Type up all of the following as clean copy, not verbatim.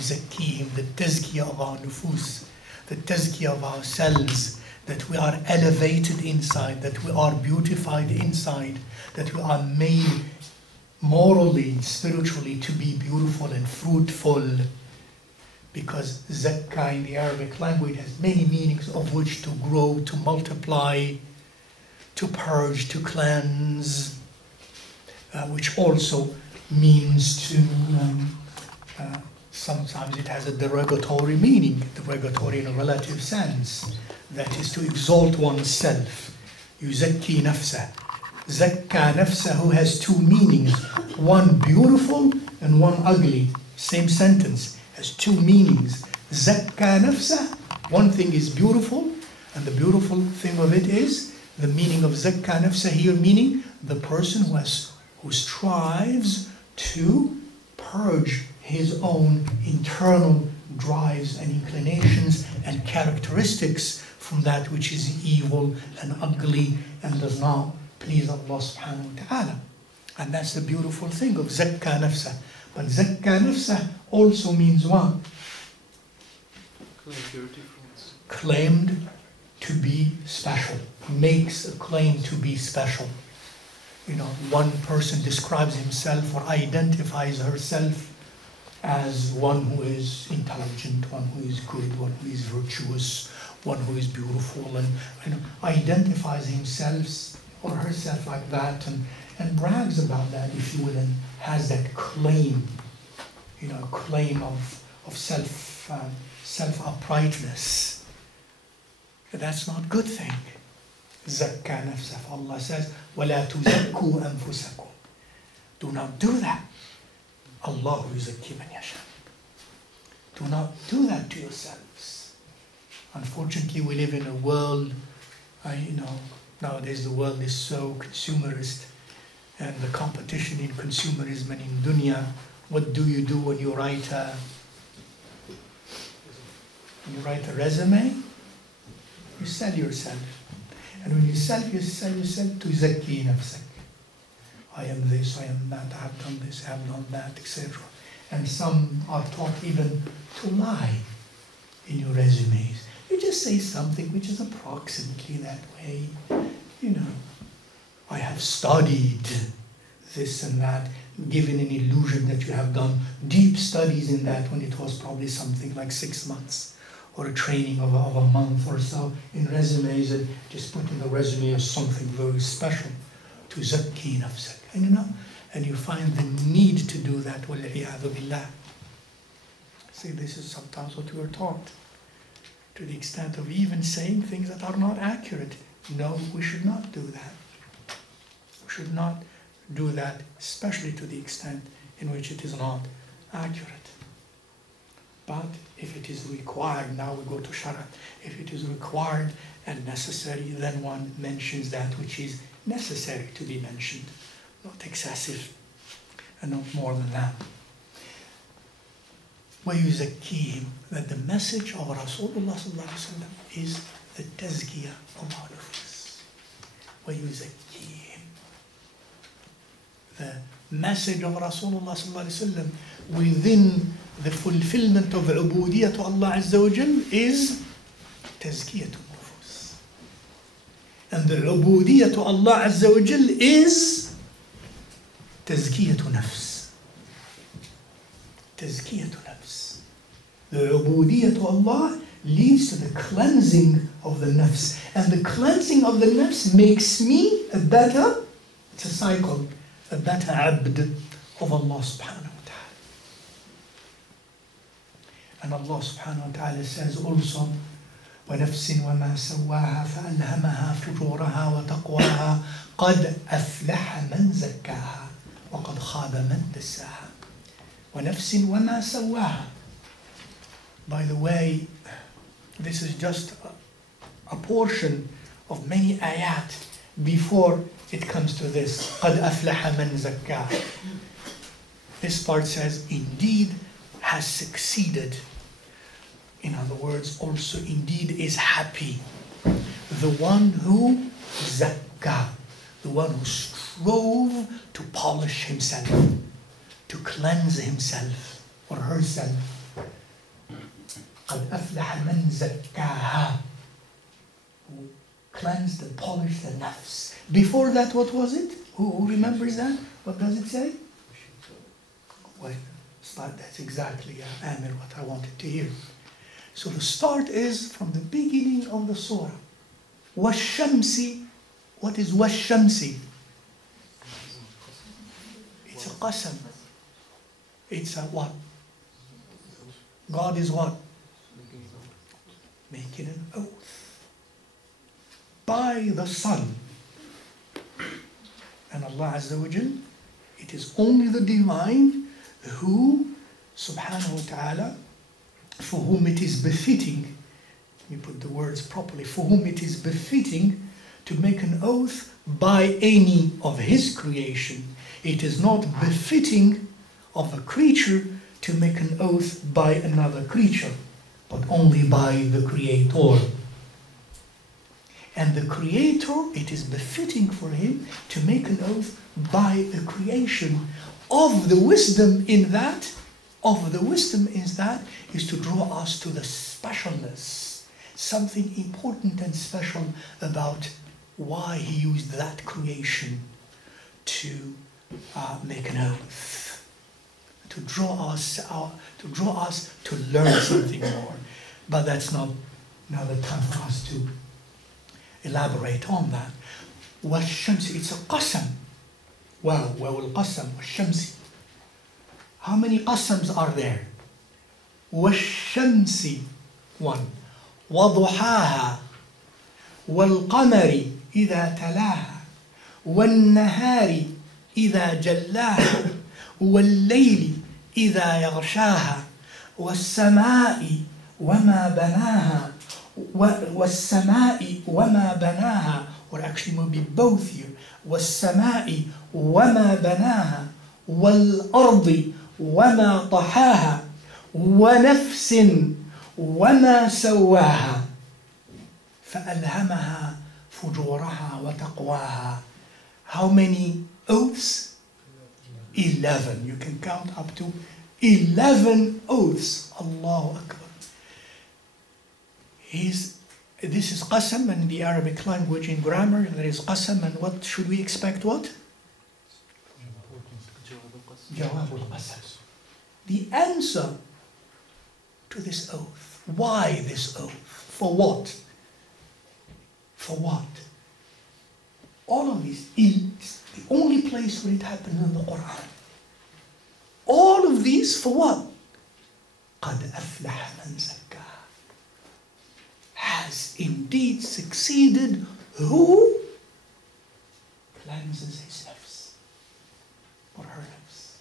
يزكيهم, the tazkiyah of our nufus, the tazkiyah of ourselves, that we are elevated inside, that we are beautified inside, that we are made morally, spiritually to be beautiful and fruitful. Because zakka in the Arabic language has many meanings, of which to grow, to multiply, to purge, to cleanse, which also means to, sometimes it has a derogatory meaning, derogatory in a relative sense, that is to exalt oneself. Yuzakki nafsa. Zakka nafsa, who has two meanings, one beautiful and one ugly. Same sentence has two meanings. Zakka nafsa, one thing is beautiful, and the beautiful thing of it is, the meaning of zakka nafsa here meaning the person who strives to purge his own internal drives and inclinations and characteristics from that which is evil and ugly and does not please Allah subhanahu wa ta'ala. And that's the beautiful thing of zakka nafsa. But zakka nafsa also means what? Claimed to be special. Makes a claim to be special. You know, one person describes himself or identifies herself as one who is intelligent, one who is good, one who is virtuous, one who is beautiful, and identifies himself or herself like that, and brags about that, if you will, and has that claim, claim of self-uprightness. That's not a good thing. Zakka nafsah. Allah says, وَلَا تُزَكُّوا أَنفُسَكُمْ. Do not do that. Allah yuzakki man yasha. Do not do that to yourselves. Unfortunately, we live in a world, nowadays the world is so consumerist, and the competition in consumerism and in dunya. What do you do when you write a resume? You sell yourself. And when you sell yourself to zakki nafsak. I am this, I am that, I have done this, I have done that, etc. And some are taught even to lie in your resumes. You just say something which is approximately that way. I have studied this and that, given an illusion that you have done deep studies in that when it was probably something like 6 months or a training of a month or so in resumes, and just put in the resume as something very special to zakki nafsak. And you find the need to do that, wal-'iyadhu billah. See, this is sometimes what we are taught, to the extent of even saying things that are not accurate. No, we should not do that. We should not do that, especially to the extent in which it is not accurate. But if it is required, now we go to Shara, if it is required and necessary, then one mentions that which is necessary to be mentioned, not excessive, and not more than that. وَيُزَكِّيهِمْ, that the message of Rasulullah is the Tazkiyah of our nufus. وَيُزَكِّيهِمْ, the message of Rasulullah within the fulfillment of ubudiyyah to Allah Azza wa Jal is Tazkiyah nufus. And the ubudiyyah to Allah Azza wa Jal is Tazkiyah nafs. Tazkiyah nafs. The ubudiyyah to Allah leads to the cleansing of the nafs. And the cleansing of the nafs makes me a better, it's a cycle, a better abd of Allah subhanahu wa ta'ala. And Allah subhanahu wa ta'ala says also, وَنَفْسٍ وَمَا سَوَّاهَا فَأَلْهَمَهَا فُجُورَهَا وَتَقْوَاهَا قَدْ أَفْلَحَ مَنْ زَكَّاهَا وَقَدْ خَابَ مَنْ دَسَّاهَا وَنَفْسٍ وَمَا سَوَّاهَا. By the way, this is just a portion of many ayat before it comes to this. قَدْ أَفْلَحَ مَنْ زَكَّاهَا. This part says, indeed has succeeded. In other words, also indeed is happy. The one who zakka, the one who strove to polish himself, to cleanse himself or herself قَدْ أَفْلَحَ مَنْ زَكَّاهَا, who cleansed and polished the nafs. Before that, what was it? Who remembers that? What does it say? Well, that's exactly, Amir, what I wanted to hear. So the start is from the beginning of the surah. وَالشَّمْسِ. What is وَالشَّمْسِ? It's a qasam. It's a what? God is what? Making an oath. By the sun. And Allah Azza wa Jal, it is only the divine who, subhanahu wa ta'ala, for whom it is befitting, let me put the words properly, for whom it is befitting to make an oath by any of his creation. It is not befitting of a creature to make an oath by another creature, but only by the Creator. And the Creator, it is befitting for him to make an oath by the creation. Of the wisdom in that, is to draw us to the specialness, something important and special about why he used that creation to make an oath, to draw us to learn something more. But that's not now the time for us to elaborate on that. وَالشَّمْسِ, it's a qasam. Wow, وَالْقَسَمْ وَالشَّمْسِ. How many qasams are there? وَالشَّمْسِ, one. وَضُحَاهَا وَالْقَمَرِ إِذَا تَلَاهَا وَالنَّهَارِ إِذَا جَلَّاهَا وَاللَّيْلِ إِذَا يَغْشَاهَا وَالسَّمَاءِ وَمَا بَنَاهَا وَالسَّمَاءِ وَمَا بَنَاهَا, or actually maybe both here. وَالسَّمَاءِ وَمَا بَنَاهَا وَالْأَرْضِ وَمَا طَحَاهَا وَنَفْسٍ وَمَا سَوَّاهَا فَأَلْهَمَهَا فُجُورَهَا وَتَقْوَاهَا. How many oaths? 11. You can count up to 11 oaths. Allahu Akbar. This is qasam in the Arabic language. In grammar there is qasam, and what should we expect? What? Jawab al-qasam. The answer to this oath. Why this oath? For what? For what? All of these, it's the only place where it happens in the Qur'an. All of these for what? قَدْ أَفْلَحَ مَنْ زَكَّاهَا. Has indeed succeeded who cleanses his nafs, or her nafs.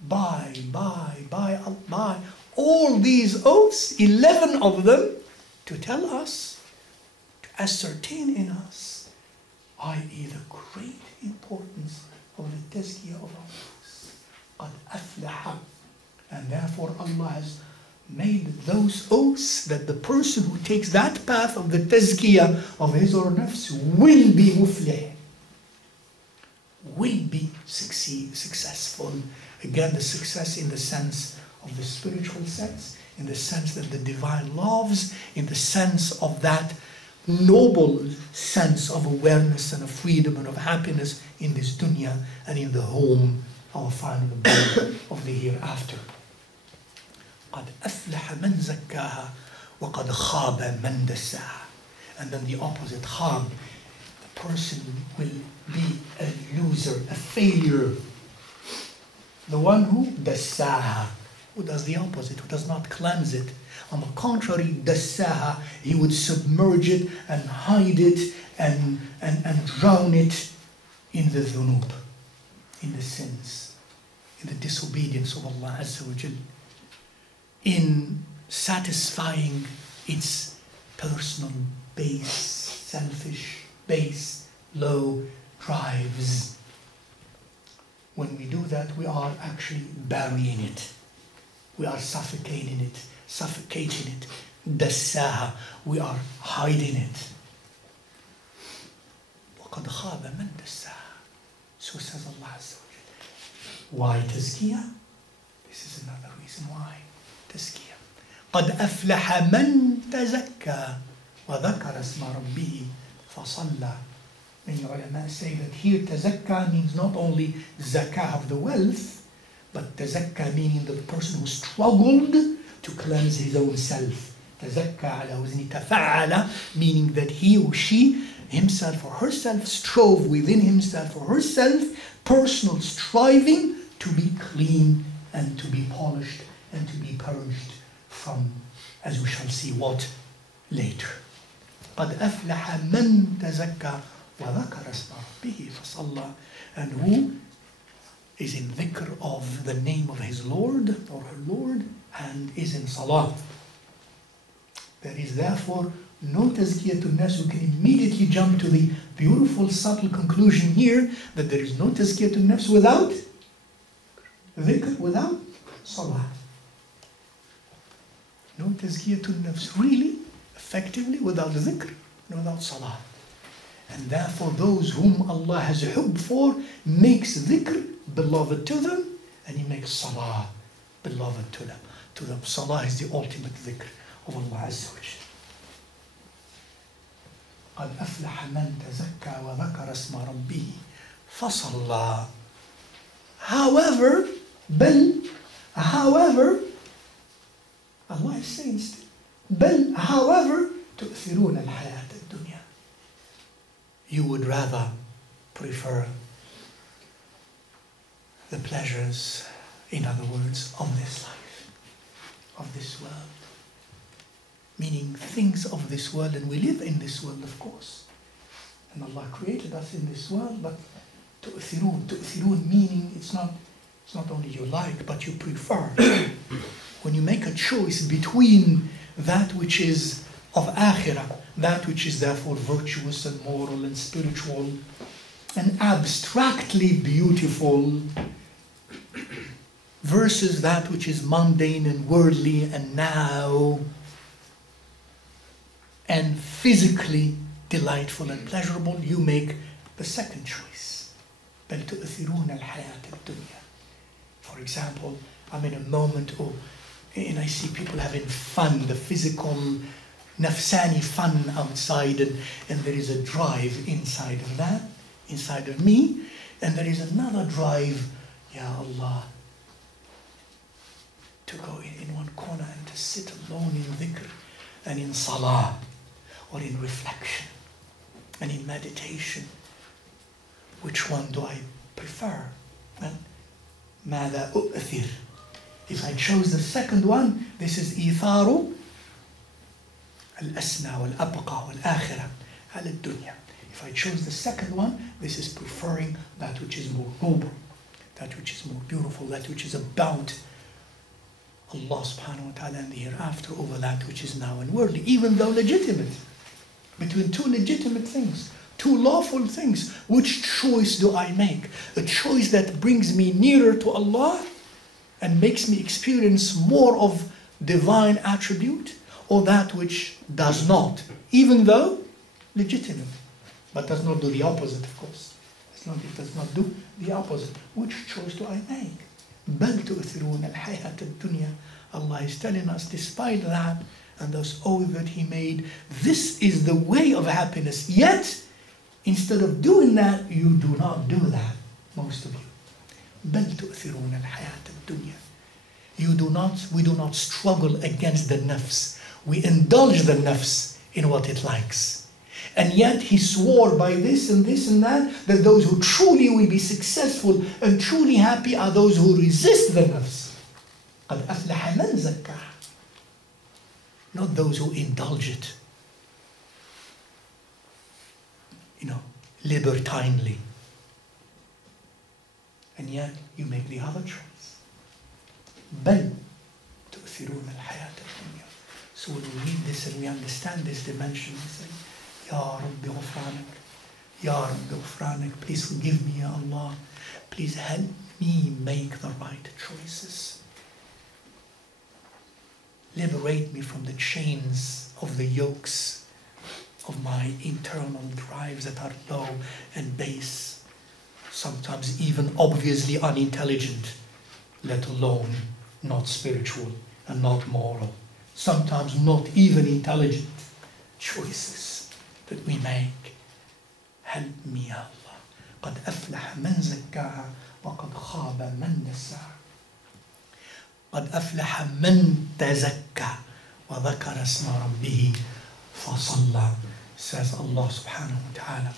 By all these oaths, 11 of them, to tell us, to ascertain in us, i.e. the great importance of the Tazkiyah of our nafs. قَدْ أَفْلَحَ. And therefore Allah has made those oaths that the person who takes that path of the Tazkiyah of his or nafs will be muflih, will be successful. Again, the success in the sense of the spiritual sense, in the sense that the divine loves, in the sense of that noble sense of awareness and of freedom and of happiness in this dunya and in the home, our final abode of the hereafter. قَدْ أَفْلَحَ مَنْ زَكَّاهَا وَقَدْ خَابَ مَنْ دَسَّاهَا. And then the opposite, khab, the person will be a loser, a failure. The one who dassaha, who does the opposite, who does not cleanse it. On the contrary, dassaha, he would submerge it and hide it and drown it in the dhunub, in the sins, in the disobedience of Allah Azza wa Jal, in satisfying its personal base, selfish, base, low drives. When we do that, we are actually burying it. We are suffocating it. Dassaha, we are hiding it. وَقَدْ خَابَ مَنْ دَسَّاهَا. So says Allah Azza wa Jalla. Why Tazkiyah? This is another reason why Tazkiyah. قَدْ أَفْلَحَ مَنْ تَزَكَّى وَذَكَرَ اسْمَ رَبِّهِ فَصَلَّى. Many ulama say that here tazakka means not only zakah of the wealth, but tazakka meaning the person who struggled to cleanse his own self. Tazakka ala wazni tafa'ala, meaning that he or she, himself or herself, strove within himself or herself, personal striving to be clean and to be polished and to be purged from, as we shall see, what later. قَدْ أَفْلَحَ مَنْ تَزَكَّى وَذَكَرَ اسْمَ رَبِّهِ فَصَلَّى. And who is in dhikr of the name of his Lord or her Lord and is in salah. There is therefore no tazkiyah to nafs. We can immediately jump to the beautiful subtle conclusion here that there is no tazkiyah to nafs without dhikr, without salah. No tazkiyah to nafs really, effectively, without dhikr, without salah. And therefore those whom Allah has hubb for makes dhikr beloved to them, and He makes salah beloved to them. Salah is the ultimate dhikr of Allah Azza wa Jalla. قَدْ أَفْلَحَ مَنْ تَزَكَّى وَذَكَرَ اسْمَ رَبِّهِ فَصَلَّى. However, Allah is saying still, however, تُؤْثِرُونَ الْحَيَاةَ الدُّنْيَا. You would rather prefer the pleasures, in other words, of this life, of this world. Meaning things of this world, and we live in this world, of course. And Allah created us in this world, but tu'thirun meaning it's not only you like, but you prefer. When you make a choice between that which is of akhirah, that which is therefore virtuous and moral and spiritual and abstractly beautiful, versus that which is mundane and worldly and now and physically delightful and pleasurable, you make the second choice. بَلْ تُؤْثِرُونَ الْحَيَاةَ الدُّنْيَا. For example, I'm in a moment, and I see people having fun, the physical, nafsani fun outside, and there is a drive inside of that, inside of me, and there is another drive, Ya Allah, to go in one corner and to sit alone in dhikr and in salah, or in reflection and in meditation. Which one do I prefer? Well, ماذا أؤثر? If I chose the second one, this is إيثار الأسنى والأبقى والآخرة على الدنيا. If I chose the second one, this is preferring that which is more noble, that which is more beautiful, that which is about Allah subhanahu wa ta'ala and the hereafter over that which is now and worldly, even though legitimate. Between two legitimate things, two lawful things, which choice do I make? A choice that brings me nearer to Allah and makes me experience more of divine attribute, or that which does not, even though legitimate, but does not do the opposite, of course. It does not do the opposite. Which choice do I make? بَلْ تُؤْثِرُونَ الْحَيَاةَ الدُّنْيَا. Allah is telling us, despite that, and those oaths that He made, this is the way of happiness. Yet, instead of doing that, you do not do that, most of you. بَلْ تُؤْثِرُونَ الْحَيَاةَ الدُّنْيَا. We do not struggle against the nafs. We indulge the nafs in what it likes. And yet He swore by this and this and that those who truly will be successful and truly happy are those who resist the nafs. قَدْ أَفْلَحَ مَنْ زَكَّاهَا. Not those who indulge it, libertinely. And yet you make the other choice. بَلْ تُؤْثِرُونَ الْحَيَاةَ الدُّنْيَا. So when we read this and we understand this dimension, we say, Ya Rabbi ghufranak, Ya Rabbi ghufranak, please forgive me, Ya Allah. Please help me make the right choices. Liberate me from the chains of the yokes of my internal drives that are low and base, sometimes even obviously unintelligent, let alone not spiritual and not moral. sometimes not even intelligent choices that we make. Help me, Allah. قد أفلح من زكاها وقد خاب من دساها. قد أفلح من تزكى وذكر اسم ربه فصلى, says Allah subhanahu wa ta'ala.